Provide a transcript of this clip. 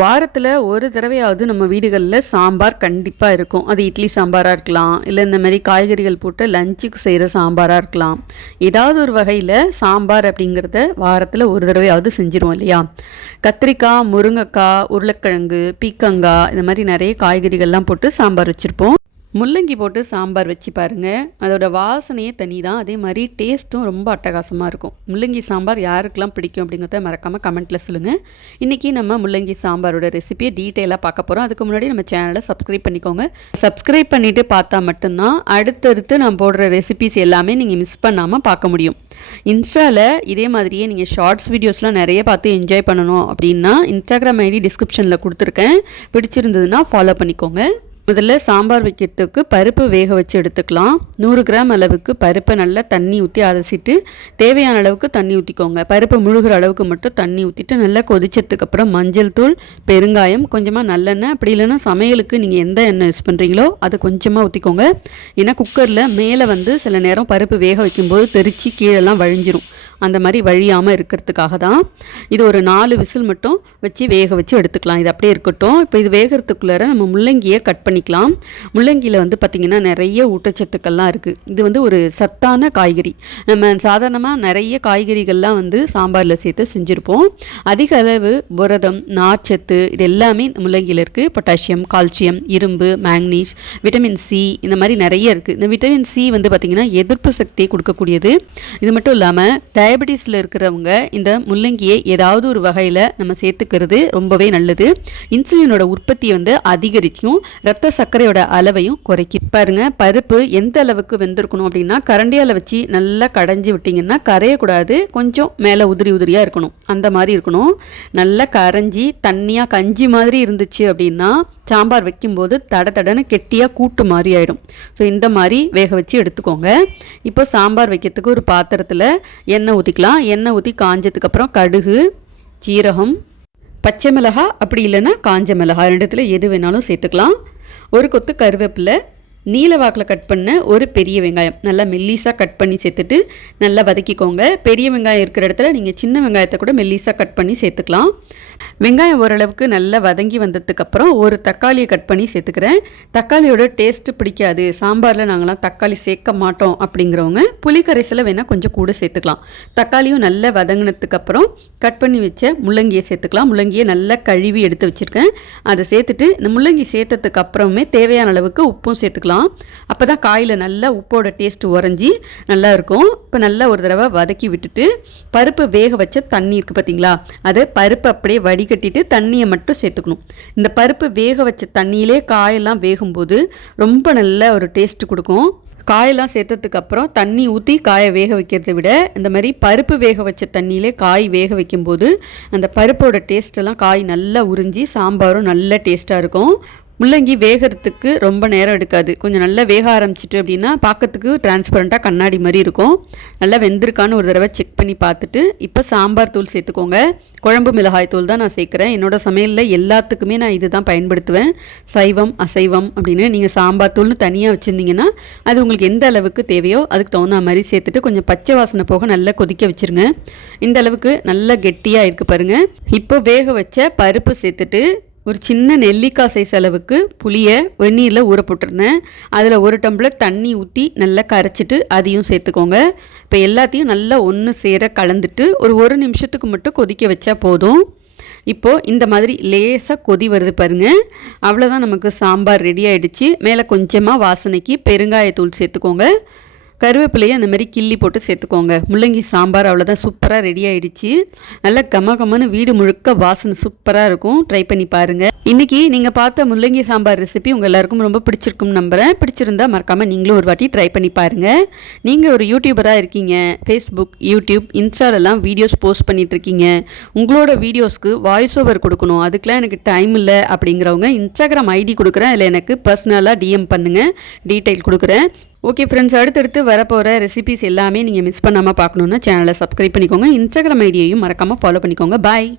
வாரத்தில் ஒரு தடவையாவது நம்ம வீடுகளில் சாம்பார் கண்டிப்பாக இருக்கும். அது இட்லி சாம்பாராக இருக்கலாம், இல்லை இந்த மாதிரி காய்கறிகள் போட்டு லஞ்சுக்கு செய்கிற சாம்பாராக இருக்கலாம். ஏதாவது ஒரு வகையில் சாம்பார் அப்படிங்கிறத வாரத்தில் ஒரு தடவையாவது செஞ்சுருவோம் இல்லையா? கத்திரிக்காய், முருங்கைக்காய், உருளைக்கிழங்கு, பீக்கங்காய் இந்த மாதிரி நிறைய காய்கறிகள்லாம் போட்டு சாம்பார் வச்சுருப்போம். முள்ளங்கி போட்டு சாம்பார் வச்சு பாருங்கள், அதோட வாசனையே தனி தான். அதே மாதிரி டேஸ்ட்டும் ரொம்ப அட்டகாசமாக இருக்கும். முள்ளங்கி சாம்பார் யாருக்கெல்லாம் பிடிக்கும் அப்படிங்கிறத மறக்காமல் கமெண்ட்டில் சொல்லுங்கள். இன்றைக்கி நம்ம முள்ளங்கி சாம்பாரோட ரெசிபியை டீட்டெயிலாக பார்க்க போகிறோம். அதுக்கு முன்னாடி நம்ம சேனலை சப்ஸ்கிரைப் பண்ணிக்கோங்க. சப்ஸ்கிரைப் பண்ணிவிட்டு பார்த்தா மட்டும்தான் அடுத்தடுத்து நான் போடுற ரெசிபிஸ் எல்லாமே நீங்கள் மிஸ் பண்ணாமல் பார்க்க முடியும். இன்ஸ்டாவில் இதே மாதிரியே நீங்கள் ஷார்ட்ஸ் வீடியோஸ்லாம் நிறைய பார்த்து என்ஜாய் பண்ணணும் அப்படின்னா இன்ஸ்டாகிராம் ஐடி டிஸ்கிரிப்ஷனில் கொடுத்துருக்கேன். பிடிச்சிருந்ததுன்னா ஃபாலோ பண்ணிக்கோங்க. முதல்ல சாம்பார் வைக்கிறதுக்கு பருப்பு வேக வச்சு எடுத்துக்கலாம். 100 கிராம் அளவுக்கு பருப்பை நல்லா தண்ணி ஊற்றி அலசிட்டு தேவையான அளவுக்கு தண்ணி ஊற்றிக்கோங்க. பருப்பு முழுகிற அளவுக்கு மட்டும் தண்ணி ஊற்றிட்டு நல்லா கொதிச்சதுக்கப்புறம் மஞ்சள் தூள், பெருங்காயம், கொஞ்சமாக நல்லெண்ணெய், அப்படி இல்லைன்னா சமையலுக்கு நீங்கள் எந்த எண்ணெய் யூஸ் பண்ணுறீங்களோ அதை கொஞ்சமாக ஊற்றிக்கோங்க. ஏன்னா குக்கரில் மேலே சில நேரம் பருப்பு வேக வைக்கும்போது தெரித்து கீழெல்லாம் வழிஞ்சிரும். அந்த மாதிரி வழியாமல் இருக்கிறதுக்காக தான். இது ஒரு 4 விசில் மட்டும் வச்சு வேக வச்சு எடுத்துக்கலாம். இது அப்படியே இருக்கட்டும். இப்போ இது வேகிறதுக்குள்ளார நம்ம முள்ளங்கியை கட் பண்ணிக்கலாம். முள்ளங்கியில் பார்த்திங்கன்னா நிறைய ஊட்டச்சத்துக்கள்லாம் இருக்குது. இது ஒரு சத்தான காய்கறி. நம்ம சாதாரணமாக நிறைய காய்கறிகள்லாம் சாம்பாரில் சேர்த்து செஞ்சுருப்போம். அதிக அளவு புரதம், நார்ச்சத்து இது எல்லாமே முள்ளங்கியில் இருக்குது. பொட்டாசியம், கால்சியம், இரும்பு, மேக்னீஸ், விட்டமின் சி இந்த மாதிரி நிறைய இருக்குது. இந்த விட்டமின் சி பார்த்திங்கன்னா எதிர்ப்பு சக்தியை கொடுக்கக்கூடியது. இது மட்டும் இல்லாமல் டயபெட்டிஸில் இருக்கிறவங்க இந்த முள்ளங்கியை ஏதாவது ஒரு வகையில் நம்ம சேர்த்துக்கிறது ரொம்பவே நல்லது. இன்சுலினோட உற்பத்தியை அதிகரிக்கும், ரத்த சர்க்கரையோட அளவையும் குறைக்கும். பாருங்க, பருப்பு எந்த அளவுக்கு வெந்திருக்கணும் அப்படின்னா கரண்டியால் வச்சு நல்லா கடைஞ்சி விட்டிங்கன்னா கரையக்கூடாது. கொஞ்சம் மேலே உதிரி உதிரியாக இருக்கணும். அந்த மாதிரி இருக்கணும். நல்லா கரைஞ்சி தண்ணியாக கஞ்சி மாதிரி இருந்துச்சு அப்படின்னா சாம்பார் வைக்கும்போது தடன்னு கெட்டியாக கூட்டு மாதிரி ஆகிடும். ஸோ இந்த மாதிரி வேக வச்சு எடுத்துக்கோங்க. இப்போ சாம்பார் வைக்கிறதுக்கு ஒரு பாத்திரத்தில் எண்ணெய் ஊற்றிக்கலாம். எண்ணெய் ஊற்றி காஞ்சதுக்கப்புறம் கடுகு, சீரகம், பச்சை மிளகாய், அப்படி இல்லைன்னா காஞ்ச மிளகாய், ரெண்டுத்தில் எது வேணாலும் சேர்த்துக்கலாம். ஒரு கொத்து கருவேப்பிலை, நீல வாக்கில் கட் பண்ண ஒரு பெரிய வெங்காயம் நல்லா மெல்லிஸாக கட் பண்ணி சேர்த்துட்டு நல்லா வதக்கிக்கோங்க. பெரிய வெங்காயம் இருக்கிற இடத்துல நீங்கள் சின்ன வெங்காயத்தை கூட மெல்லிஸாக கட் பண்ணி சேர்த்துக்கலாம். வெங்காயம் ஓரளவுக்கு நல்லா வதங்கி வந்ததுக்கப்புறம் ஒரு தக்காளியை கட் பண்ணி சேர்த்துக்கிறேன். தக்காளியோட டேஸ்ட்டு பிடிக்காது, சாம்பாரில் நாங்களாம் தக்காளி சேர்க்க மாட்டோம் அப்படிங்கிறவங்க புளி கரைசலை வேணால் கொஞ்சம் கூட சேர்த்துக்கலாம். தக்காளியும் நல்லா வதங்கினதுக்கப்புறம் கட் பண்ணி வச்ச முள்ளங்கியை சேர்த்துக்கலாம். முள்ளங்கியை நல்லா கழுவி எடுத்து வச்சுருக்கேன். அதை சேர்த்துட்டு இந்த முள்ளங்கி சேர்த்ததுக்கு அப்புறமே தேவையான அளவுக்கு உப்பும் சேர்த்துக்கலாம். அப்போ தான் காயில் நல்லா உப்போட டேஸ்ட் உறைஞ்சி நல்லா இருக்கும். இப்போ நல்லா ஒரு தடவை வதக்கி விட்டுட்டு பருப்பு வேக வச்ச தண்ணி இருக்குது பார்த்தீங்களா, அது பருப்பு அப்படியே வடிகட்டிட்டு தண்ணியை மட்டும் சேர்த்துக்கணும். இந்த பருப்பு வேக வச்ச தண்ணியிலே காயெல்லாம் வேகும்போது ரொம்ப நல்ல ஒரு டேஸ்ட் கொடுக்கும். காயெல்லாம் சேர்த்ததுக்கப்புறம் தண்ணி ஊற்றி காயை வேக வைக்கிறத விட இந்த மாதிரி பருப்பு வேக வச்ச தண்ணியிலே காய் வேக வைக்கும்போது அந்த பருப்போட டேஸ்ட்டெல்லாம் காய் நல்லா உறிஞ்சி சாம்பாரும் நல்ல டேஸ்ட்டாக இருக்கும். முள்ளங்கி வேகிறதுக்கு ரொம்ப நேரம் எடுக்காது. கொஞ்சம் நல்லா வேக ஆரம்பிச்சிட்டு அப்படின்னா பார்க்கறதுக்கு டிரான்ஸ்பரண்ட்டாக கண்ணாடி மாதிரி இருக்கும். நல்லா வெந்திருக்கான்னு ஒரு தடவை செக் பண்ணி பார்த்துட்டு இப்போ சாம்பார் தூள் சேர்த்துக்கோங்க. குழம்பு மிளகாய் தூள் தான் நான் சேர்க்குறேன். என்னோடய சமையலில் எல்லாத்துக்குமே நான் இது தான் பயன்படுத்துவேன். சைவம், அசைவம் அப்படின்னு நீங்கள் சாம்பார் தூள்னு தனியாக வச்சுருந்தீங்கன்னா அது உங்களுக்கு எந்த அளவுக்கு தேவையோ அதுக்கு தகுந்த மாதிரி சேர்த்துட்டு கொஞ்சம் பச்சை வாசனை போக நல்லா கொதிக்க வச்சுருங்க. இந்த அளவுக்கு நல்லா கெட்டியாக இருக்குது பாருங்கள். இப்போ வேக வச்ச பருப்பு சேர்த்துட்டு ஒரு சின்ன நெல்லிக்காய் சைஸ் அளவுக்கு புளியை வெந்நீரில் ஊற போட்டிருந்தேன். அதில் 1 டம்ளர் தண்ணி ஊற்றி நல்லா கரைச்சிட்டு அதையும் சேர்த்துக்கோங்க. இப்போ எல்லாத்தையும் நல்லா ஒன்று சேர கலந்துட்டு ஒரு நிமிஷத்துக்கு மட்டும் கொதிக்க வச்சா போதும். இப்போது இந்த மாதிரி லேசாக கொதி வருது பாருங்கள். அவ்வளோதான், நமக்கு சாம்பார் ரெடி ஆகிடுச்சு. மேலே கொஞ்சமாக வாசனைக்கு பெருங்காயத்தூள் சேர்த்துக்கோங்க. கருவேப்பிலையை அந்த மாதிரி கிள்ளி போட்டு சேர்த்துக்கோங்க. முள்ளங்கி சாம்பார் அவ்வளோதான், சூப்பராக ரெடி ஆகிடுச்சு. நல்லா கம்மன்னு வீடு முழுக்க வாசனை சூப்பராக இருக்கும். ட்ரை பண்ணி பாருங்கள். இன்றைக்கி நீங்கள் பார்த்த முள்ளங்கி சாம்பார் ரெசிபி உங்கள் எல்லாருக்கும் ரொம்ப பிடிச்சிருக்கும்னு நம்புகிறேன். பிடிச்சிருந்தா மறக்காமல் நீங்களும் ஒரு வாட்டி ட்ரை பண்ணி பாருங்கள். நீங்கள் ஒரு யூடியூபராக இருக்கீங்க, ஃபேஸ்புக், யூடியூப், இன்ஸ்டாலெல்லாம் வீடியோஸ் போஸ்ட் பண்ணிகிட்ருக்கீங்க. உங்களோட வீடியோஸ்க்கு வாய்ஸ் ஓவர் கொடுக்கணும், அதுக்கெலாம் எனக்கு டைம் இல்லை அப்படிங்கிறவங்க இன்ஸ்டாகிராம் ஐடி கொடுக்குறேன். அதில் எனக்கு பர்சனலாக டிஎம் பண்ணுங்கள், டீட்டெயில் கொடுக்குறேன். ஓகே ஃப்ரெண்ட்ஸ், அடுத்தடுத்து வரப்போகிற ரெசிபிஸ் எல்லாமே நீங்கள் மிஸ் பண்ணாமல் பார்க்கணுன்னா சேனலை சப்ஸ்கிரைப் பண்ணிக்கோங்க. இன்ஸ்டாகிராம் ஐடியையும் மறக்காமல் ஃபாலோ பண்ணிக்கோங்க. பாய்.